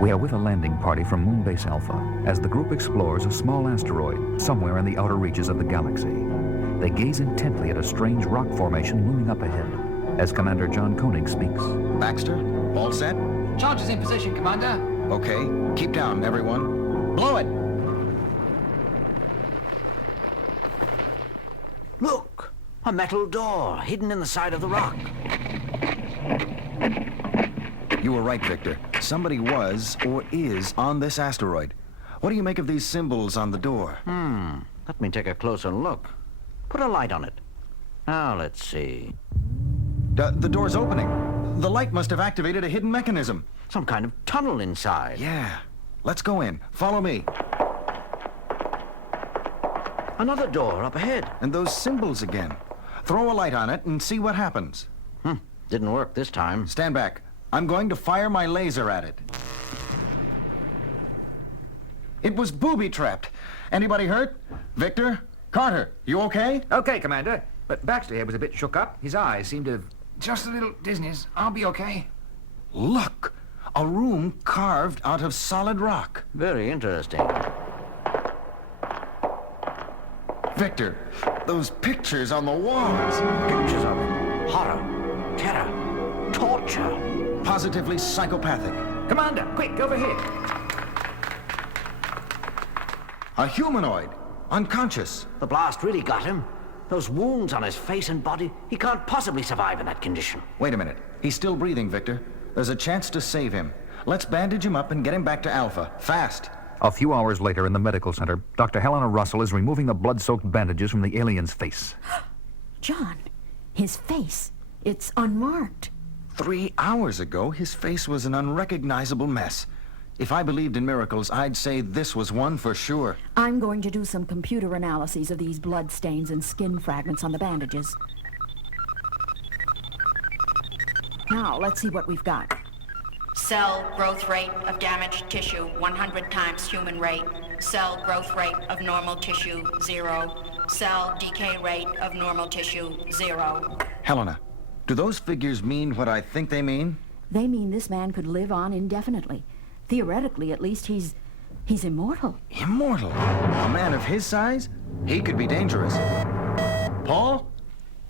We are with a landing party from Moonbase Alpha as the group explores a small asteroid somewhere in the outer reaches of the galaxy. They gaze intently at a strange rock formation looming up ahead as Commander John Koenig speaks. Baxter, all set? Charge is in position, Commander. Okay, keep down, everyone. Blow it! Look! A metal door hidden in the side of the rock. You were right, Victor. Somebody was, or is, on this asteroid. What do you make of these symbols on the door? Let me take a closer look. Put a light on it. Now, let's see. The door's opening. The light must have activated a hidden mechanism. Some kind of tunnel inside. Yeah. Let's go in. Follow me. Another door up ahead. And those symbols again. Throw a light on it and see what happens. Didn't work this time. Stand back. I'm going to fire my laser at it. It was booby-trapped. Anybody hurt? Victor? Carter, you okay? Okay, Commander. But Baxter here was a bit shook up. His eyes seemed to have... Just a little dizziness. I'll be okay. Look! A room carved out of solid rock. Very interesting. Victor, those pictures on the walls. Pictures of horror, terror, torture. Positively psychopathic. Commander, quick, over here. A humanoid. Unconscious. The blast really got him. Those wounds on his face and body, he can't possibly survive in that condition. Wait a minute. He's still breathing, Victor. There's a chance to save him. Let's bandage him up and get him back to Alpha. Fast. A few hours later in the medical center, Dr. Helena Russell is removing the blood-soaked bandages from the alien's face. John, his face, it's unmarked. 3 hours ago, his face was an unrecognizable mess. If I believed in miracles, I'd say this was one for sure. I'm going to do some computer analyses of these blood stains and skin fragments on the bandages. Now, let's see what we've got. Cell growth rate of damaged tissue, 100 times human rate. Cell growth rate of normal tissue, 0. Cell decay rate of normal tissue, 0. Helena, do those figures mean what I think they mean? They mean this man could live on indefinitely. Theoretically, at least, he's immortal. Immortal? A man of his size? He could be dangerous. Paul?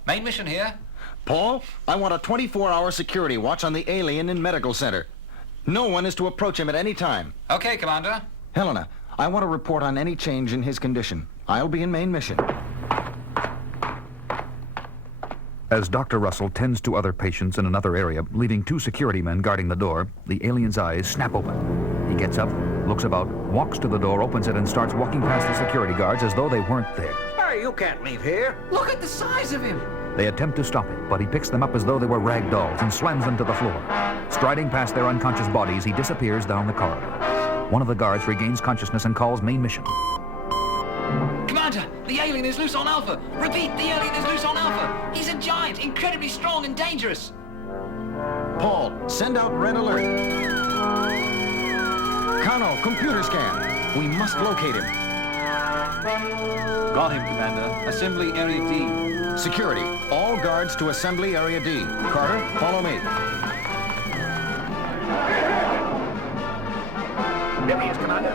Main mission here. Paul, I want a 24-hour security watch on the alien in medical center. No one is to approach him at any time. Okay, Commander. Helena, I want a report on any change in his condition. I'll be in main mission. As Dr. Russell tends to other patients in another area, leaving 2 security men guarding the door, the alien's eyes snap open. He gets up, looks about, walks to the door, opens it, and starts walking past the security guards as though they weren't there. Hey, you can't leave here. Look at the size of him. They attempt to stop him, but he picks them up as though they were rag dolls and slams them to the floor. Striding past their unconscious bodies, he disappears down the corridor. One of the guards regains consciousness and calls main mission. Commander, the alien is loose on Alpha. Repeat, the alien is loose on Alpha. He's a giant, incredibly strong and dangerous. Paul, send out red alert. Kano, computer scan. We must locate him. Got him, Commander. Assembly Area D. Security, all guards to Assembly Area D. Carter, follow me. There he is, Commander.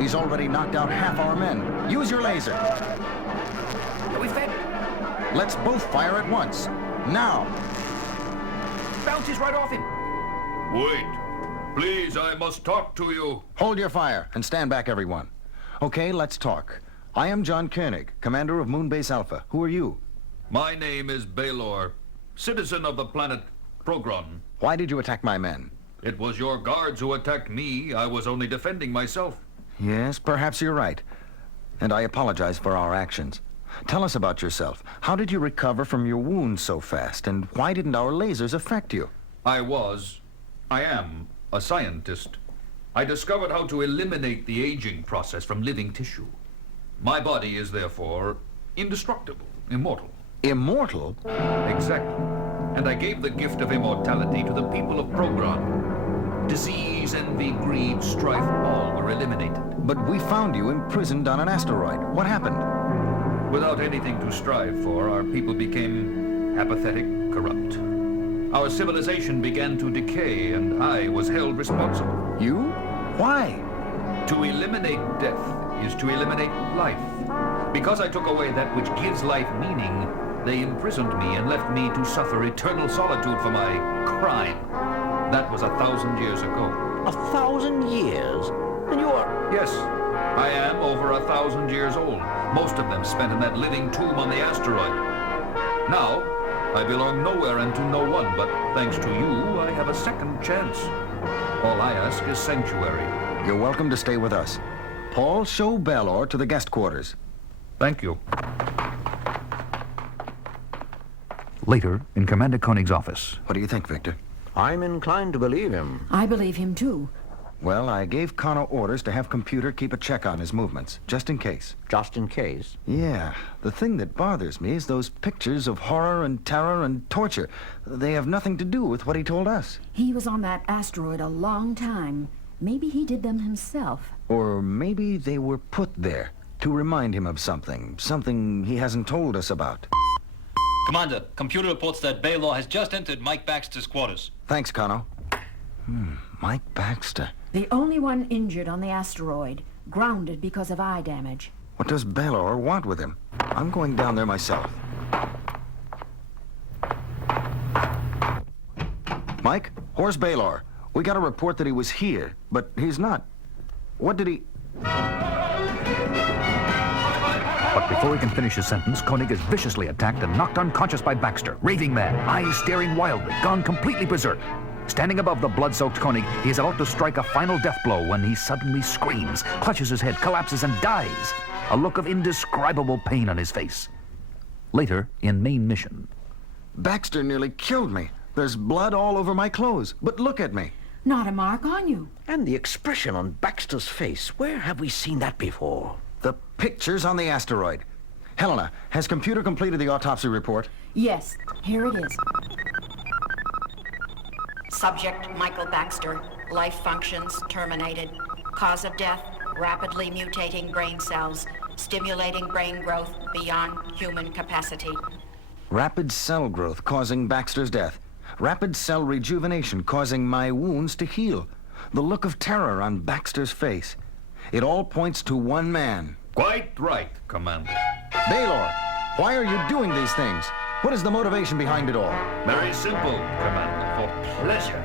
He's already knocked out half our men. Use your laser. We fed. Let's both fire at once. Now. Bounces right off him. Wait. Please, I must talk to you. Hold your fire and stand back, everyone. Okay, let's talk. I am John Koenig, commander of Moonbase Alpha. Who are you? My name is Baylor, citizen of the planet Progron. Why did you attack my men? It was your guards who attacked me. I was only defending myself. Yes, perhaps you're right. And I apologize for our actions. Tell us about yourself. How did you recover from your wounds so fast? And why didn't our lasers affect you? I am a scientist. I discovered how to eliminate the aging process from living tissue. My body is therefore indestructible, immortal. Immortal? Exactly. And I gave the gift of immortality to the people of Progron. Disease, envy, greed, strife, all were eliminated. But we found you imprisoned on an asteroid. What happened? Without anything to strive for, our people became apathetic, corrupt. Our civilization began to decay, and I was held responsible. You? Why? To eliminate death is to eliminate life. Because I took away that which gives life meaning, they imprisoned me and left me to suffer eternal solitude for my crime. That was 1,000 years ago. 1,000 years? And you are... Yes, I am over 1,000 years old, most of them spent in that living tomb on the asteroid. Now, I belong nowhere and to no one, but thanks to you, I have a second chance. All I ask is sanctuary. You're welcome to stay with us. Paul, show Belor to the guest quarters. Thank you. Later, in Commander Koenig's office. What do you think, Victor? I'm inclined to believe him. I believe him too. Well, I gave Connor orders to have Computer keep a check on his movements, just in case. Just in case. Yeah, the thing that bothers me is those pictures of horror and terror and torture. They have nothing to do with what he told us. He was on that asteroid a long time. Maybe he did them himself. Or maybe they were put there to remind him of something he hasn't told us about. Commander, computer reports that Baylor has just entered Mike Baxter's quarters. Thanks, Connor. Mike Baxter. The only one injured on the asteroid, grounded because of eye damage. What does Baylor want with him? I'm going down there myself. Mike, where's Baylor? We got a report that he was here, but he's not. What did he... But before he can finish his sentence, Koenig is viciously attacked and knocked unconscious by Baxter, raving mad, eyes staring wildly, gone completely berserk. Standing above the blood-soaked Koenig, he is about to strike a final death blow when he suddenly screams, clutches his head, collapses, and dies. A look of indescribable pain on his face. Later, in main mission. Baxter nearly killed me. There's blood all over my clothes. But look at me. Not a mark on you. And the expression on Baxter's face, where have we seen that before? The pictures on the asteroid. Helena, has Computer completed the autopsy report? Yes, here it is. Subject Michael Baxter. Life functions terminated. Cause of death, rapidly mutating brain cells, stimulating brain growth beyond human capacity. Rapid cell growth causing Baxter's death. Rapid cell rejuvenation causing my wounds to heal. The look of terror on Baxter's face. It all points to one man. Quite right, Commander. Baylor, why are you doing these things? What is the motivation behind it all? Very simple, Commander. For pleasure.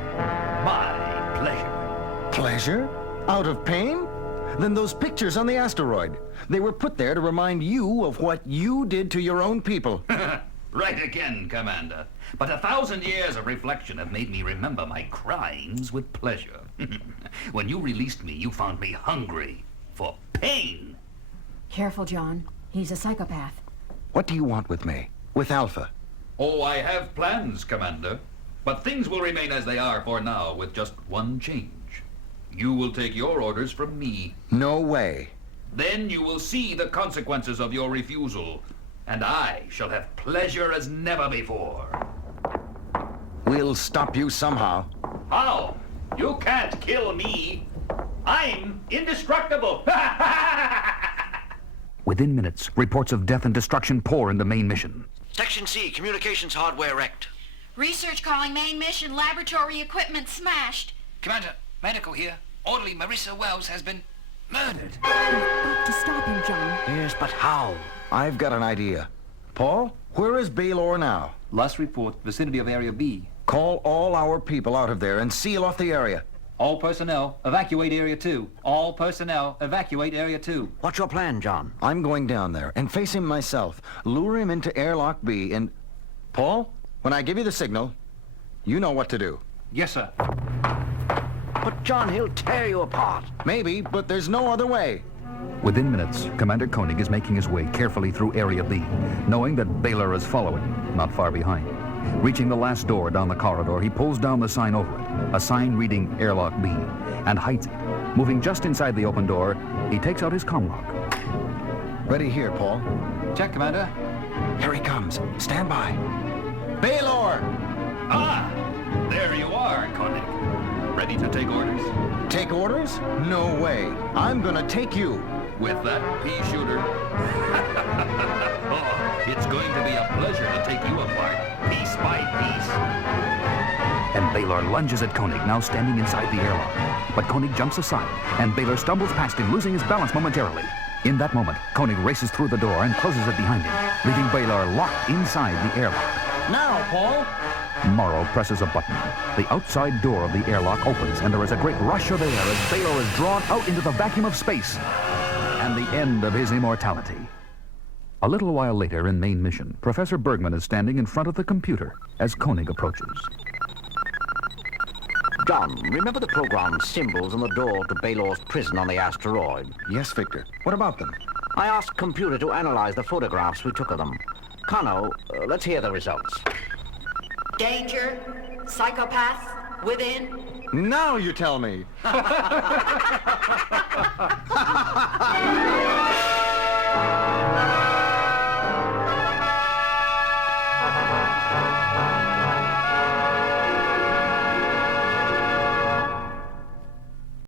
My pleasure. Pleasure? Out of pain? Then those pictures on the asteroid. They were put there to remind you of what you did to your own people. Right again, Commander. But 1,000 years of reflection have made me remember my crimes with pleasure. When you released me, you found me hungry for pain. Careful, John. He's a psychopath. What do you want with me? With Alpha? Oh, I have plans, Commander. But things will remain as they are for now, with just one change. You will take your orders from me. No way. Then you will see the consequences of your refusal. And I shall have pleasure as never before. We'll stop you somehow. How? You can't kill me. I'm indestructible. Within minutes, reports of death and destruction pour into main mission. Section C, communications hardware wrecked. Research calling main mission, laboratory equipment smashed. Commander, medical here. Orderly Marissa Wells has been murdered. You've got to stop him, John. Yes, but how? I've got an idea. Paul, where is Baylor now? Last report, vicinity of Area B. Call all our people out of there and seal off the area. All personnel, evacuate Area 2. All personnel, evacuate Area 2. What's your plan, John? I'm going down there and face him myself, lure him into airlock B, and... Paul, when I give you the signal, you know what to do. Yes, sir. But, John, he'll tear you apart. Maybe, but there's no other way. Within minutes, Commander Koenig is making his way carefully through Area B, knowing that Baylor is following, not far behind. Reaching the last door down the corridor, he pulls down the sign over it, a sign reading Airlock B, and hides it. Moving just inside the open door, he takes out his comm-log. Ready here, Paul. Check, Commander. Here he comes. Stand by. Baylor! Ah! There you are, Koenig. Ready to take orders? Take orders? No way. I'm gonna take you. With that pea shooter? Oh, it's going to be a pleasure to take you apart, piece by piece. and Baylor lunges at Koenig, now standing inside the airlock. But Koenig jumps aside, and Baylor stumbles past him, losing his balance momentarily. In that moment, Koenig races through the door and closes it behind him, leaving Baylor locked inside the airlock. Now, Paul. Morrow presses a button. The outside door of the airlock opens, and there is a great rush of air as Baylor is drawn out into the vacuum of space, and the end of his immortality. A little while later in main mission, Professor Bergman is standing in front of the computer as Koenig approaches. John, remember the program symbols on the door to Baylor's prison on the asteroid? Yes, Victor. What about them? I asked computer to analyze the photographs we took of them. Kano, let's hear the results. Danger. Psychopath. Within. Now you tell me.